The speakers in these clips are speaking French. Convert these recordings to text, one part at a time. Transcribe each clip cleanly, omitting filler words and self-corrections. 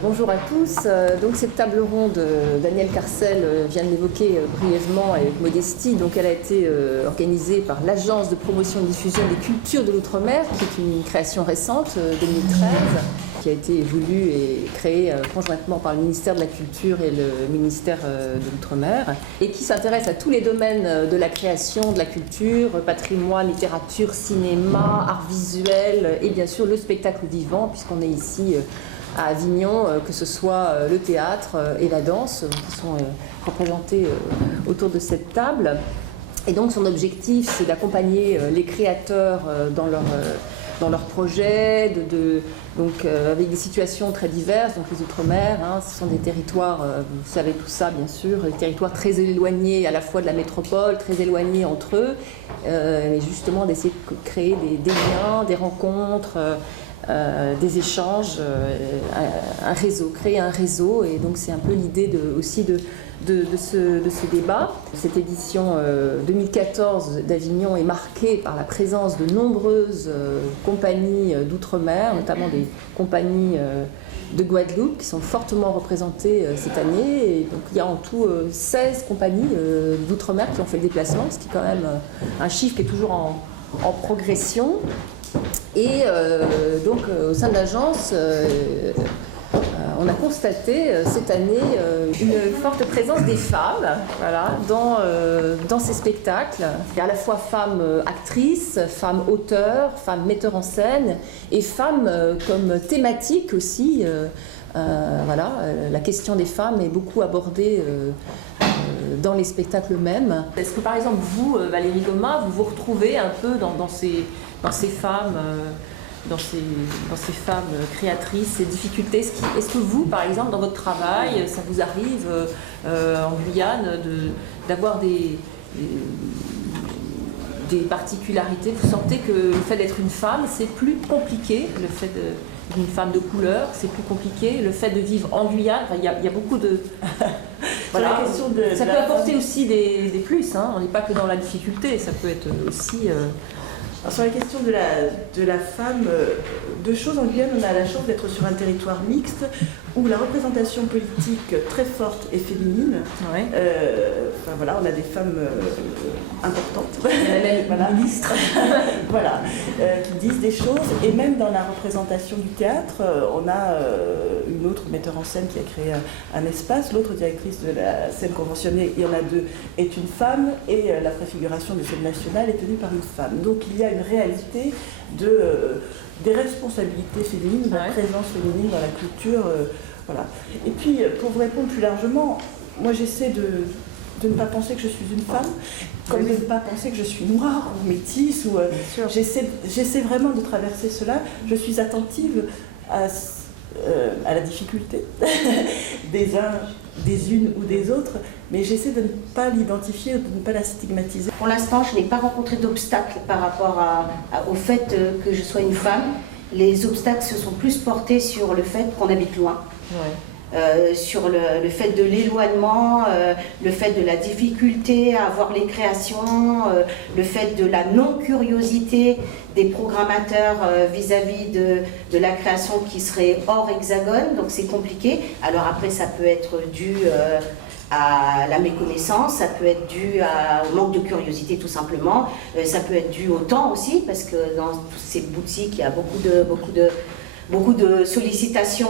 Bonjour à tous. Donc cette table ronde, Daniel Carcel vient de l'évoquer brièvement avec modestie. Donc elle a été organisée par l'Agence de promotion et de diffusion des cultures de l'Outre-mer, qui est une création récente, 2013, qui a été voulue et créée conjointement par le ministère de la Culture et le ministère de l'Outre-mer, et qui s'intéresse à tous les domaines de la création, de la culture, patrimoine, littérature, cinéma, art visuel et bien sûr le spectacle vivant, puisqu'on est ici à Avignon, que ce soit le théâtre et la danse qui sont représentés autour de cette table. Et donc son objectif, c'est d'accompagner les créateurs dans leurs projets, donc, avec des situations très diverses. Donc les Outre-mer, ce sont des territoires, vous savez tout ça bien sûr, des territoires très éloignés à la fois de la métropole, très éloignés entre eux, mais justement d'essayer de créer des liens, des rencontres, des échanges, un réseau, créer un réseau. Et donc c'est un peu l'idée aussi de ce débat. Cette édition 2014 d'Avignon est marquée par la présence de nombreuses compagnies d'outre-mer, notamment des compagnies de Guadeloupe qui sont fortement représentées cette année. Et donc il y a en tout 16 compagnies d'outre-mer qui ont fait le déplacement, ce qui est quand même un chiffre qui est toujours en progression. Et donc au sein de l'agence, on a constaté cette année une forte présence des femmes, voilà, dans ces spectacles. Il y a à la fois femmes actrices, femmes auteurs, femmes metteurs en scène et femmes comme thématique aussi. Voilà, la question des femmes est beaucoup abordée dans les spectacles eux-mêmes. Est-ce que par exemple vous, Valérie Gomin, vous vous retrouvez un peu dans ces femmes, dans ces femmes créatrices, ces difficultés? Est-ce que vous, par exemple, dans votre travail, ça vous arrive en Guyane d'avoir des particularités? Vous sentez que le fait d'être une femme, c'est plus compliqué, le fait d'une femme de couleur, c'est plus compliqué, le fait de vivre en Guyane, il y a beaucoup de... Voilà. Ça peut apporter aussi des plus, on n'est pas que dans la difficulté, ça peut être aussi... Alors, sur la question de la femme, deux choses. En Guyane, on a la chance d'être sur un territoire mixte où la représentation politique très forte est féminine. Ouais. Enfin, voilà, on a des femmes importantes. Voilà. Ministre. Voilà, qui disent des choses. Et même dans la représentation du théâtre, on a une autre metteur en scène qui a créé un espace. L'autre directrice de la scène conventionnée, il y en a deux, est une femme. Et la préfiguration de scène nationale est tenue par une femme. Donc il y a une réalité des responsabilités féminines, de la présence féminine dans la culture. Voilà. Et puis, pour vous répondre plus largement, moi j'essaie de ne pas penser que je suis une femme, comme de ne pas penser que je suis noire ou métisse. J'essaie vraiment de traverser cela. Je suis attentive à la difficulté des uns, des unes ou des autres, mais j'essaie de ne pas l'identifier, de ne pas la stigmatiser. Pour l'instant, je n'ai pas rencontré d'obstacles par rapport au fait que je sois une femme. Les obstacles se sont plus portés sur le fait qu'on habite loin. Ouais. Sur le fait de l'éloignement, le fait de la difficulté à voir les créations, le fait de la non-curiosité des programmateurs vis-à-vis de la création qui serait hors hexagone, donc c'est compliqué. Alors après, ça peut être dû à la méconnaissance, ça peut être dû au manque de curiosité tout simplement, ça peut être dû au temps aussi, parce que dans toutes ces boutiques, il y a beaucoup de sollicitations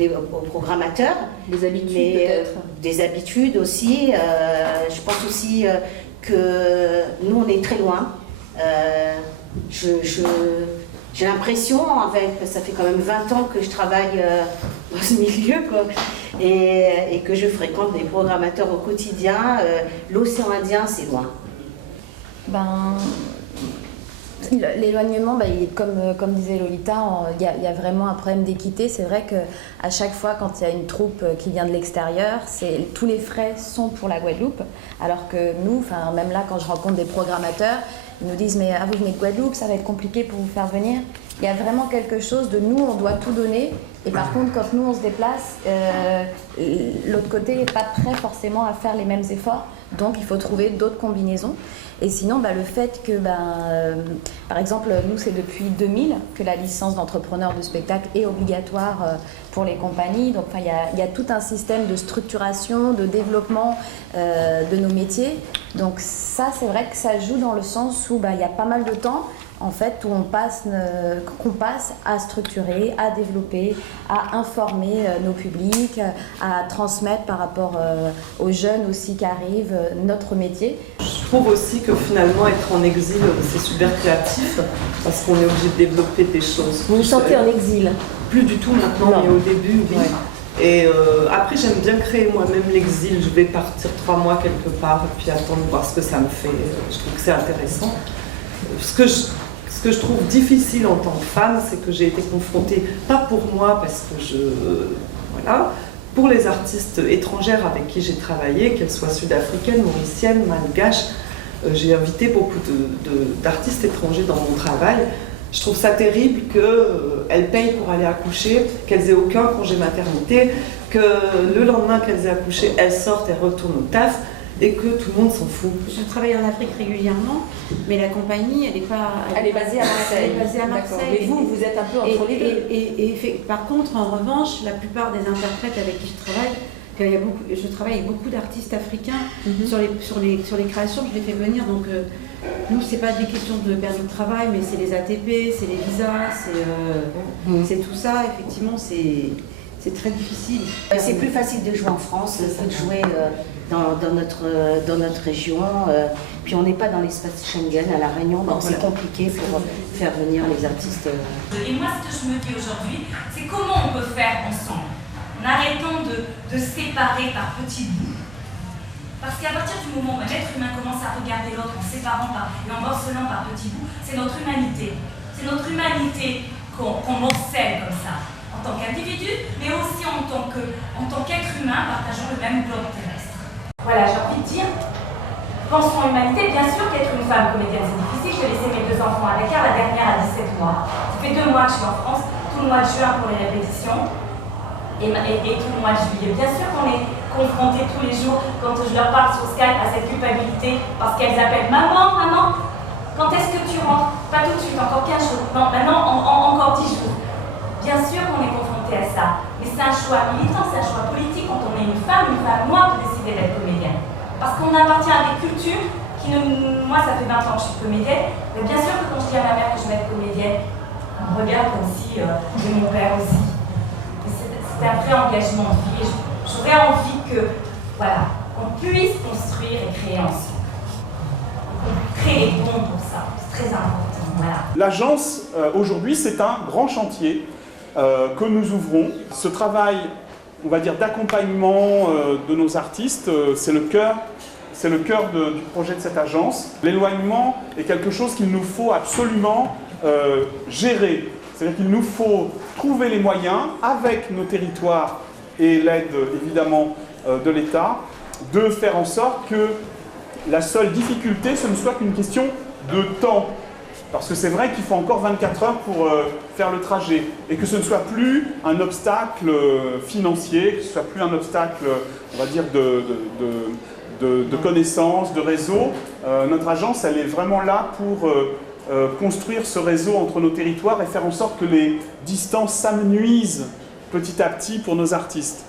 aux programmateurs. Des habitudes peut-être. Des habitudes aussi. Je pense aussi que nous, on est très loin. J'ai l'impression, ça fait quand même 20 ans que je travaille dans ce milieu, quoi, et que je fréquente des programmateurs au quotidien. L'océan Indien, c'est loin. L'éloignement, comme disait Lolita, il y a vraiment un problème d'équité. C'est vrai qu'à chaque fois, quand il y a une troupe qui vient de l'extérieur, tous les frais sont pour la Guadeloupe. Alors que nous, même là, quand je rencontre des programmateurs, ils nous disent « mais vous venez de Guadeloupe, ça va être compliqué pour vous faire venir ». Il y a vraiment quelque chose de nous, on doit tout donner. Et par contre, quand nous on se déplace, l'autre côté n'est pas prêt forcément à faire les mêmes efforts. Donc il faut trouver d'autres combinaisons. Et sinon, le fait que, par exemple, nous, c'est depuis 2000 que la licence d'entrepreneur de spectacle est obligatoire pour les compagnies. Donc il y a tout un système de structuration, de développement de nos métiers. Donc ça, c'est vrai que ça joue dans le sens où il y a pas mal de temps, en fait, où qu'on passe à structurer, à développer, à informer nos publics, à transmettre par rapport aux jeunes aussi qui arrivent notre métier. Je trouve aussi que finalement être en exil c'est super créatif parce qu'on est obligé de développer des choses. Vous vous sentez en exil? Plus du tout maintenant, mais au début, oui. Ouais. Et après j'aime bien créer moi-même l'exil. Je vais partir 3 mois quelque part et puis attendre de voir ce que ça me fait. Je trouve que c'est intéressant. Ce que je trouve difficile en tant que femme, c'est que j'ai été confrontée, pas pour moi, parce que voilà, pour les artistes étrangères avec qui j'ai travaillé, qu'elles soient sud-africaines, mauriciennes, malgaches, j'ai invité beaucoup d'artistes étrangers dans mon travail. Je trouve ça terrible qu'elles payent pour aller accoucher, qu'elles aient aucun congé maternité, que le lendemain qu'elles aient accouché, elles sortent et retournent au taf, et que tout le monde s'en fout. Je travaille en Afrique régulièrement, mais la compagnie, elle est basée à Marseille. Elle est basée à Marseille. Mais vous êtes un peu entre les deux. Et par contre, en revanche, la plupart des interprètes avec qui je travaille, je travaille avec beaucoup d'artistes africains sur les créations, je les fais venir. Donc, nous, c'est pas des questions de permis de travail, mais c'est les ATP, c'est les visas, c'est tout ça. Effectivement, c'est très difficile. C'est plus facile de jouer en France que de jouer dans notre région. Puis on n'est pas dans l'espace Schengen à La Réunion, donc c'est compliqué pour faire venir les artistes. Et moi, ce que je me dis aujourd'hui, c'est comment on peut faire ensemble, en arrêtant de séparer par petits bouts. Parce qu'à partir du moment où l'être humain commence à regarder l'autre en séparant et en morcelant par petits bouts, c'est notre humanité. C'est notre humanité qu'on morcelle comme ça, en tant qu'individu, mais aussi en tant qu'être humain partageant le même globe terrestre. Voilà, j'ai envie de dire, pensons à l'humanité. Bien sûr qu'être une femme comédienne, c'est difficile. J'ai laissé mes 2 enfants à Dakar, la dernière à 17 mois. Ça fait 2 mois que je suis en France, tout le mois de juin pour les répétitions, et tout le mois de juillet. Bien sûr qu'on est confrontés tous les jours, quand je leur parle sur Skype, à cette culpabilité, parce qu'elles appellent « Maman, maman, quand est-ce que tu rentres ?» Pas tout de suite, encore 15 jours. Non, maintenant, encore 10 jours. Bien sûr qu'on est confronté à ça, mais c'est un choix militant, c'est un choix politique quand on est une femme noire, de décider d'être comédienne. Parce qu'on appartient à des cultures qui, moi ça fait 20 ans que je suis comédienne, mais bien sûr que quand je dis à ma mère que je vais être comédienne, on me regarde comme si, et mon père aussi. C'est un vrai engagement de vie, et j'aurais envie qu'on puisse construire et créer ensemble. On peut créer les bons pour ça, c'est très important. Voilà. L'agence, aujourd'hui, c'est un grand chantier que nous ouvrons. Ce travail, on va dire, d'accompagnement de nos artistes, c'est le cœur du projet de cette agence. L'éloignement est quelque chose qu'il nous faut absolument gérer. C'est-à-dire qu'il nous faut trouver les moyens, avec nos territoires et l'aide évidemment de l'État, de faire en sorte que la seule difficulté, ce ne soit qu'une question de temps. Parce que c'est vrai qu'il faut encore 24 heures pour faire le trajet, et que ce ne soit plus un obstacle financier, que ce ne soit plus un obstacle, on va dire, de connaissances, de réseau. Notre agence, elle est vraiment là pour construire ce réseau entre nos territoires et faire en sorte que les distances s'amenuisent petit à petit pour nos artistes.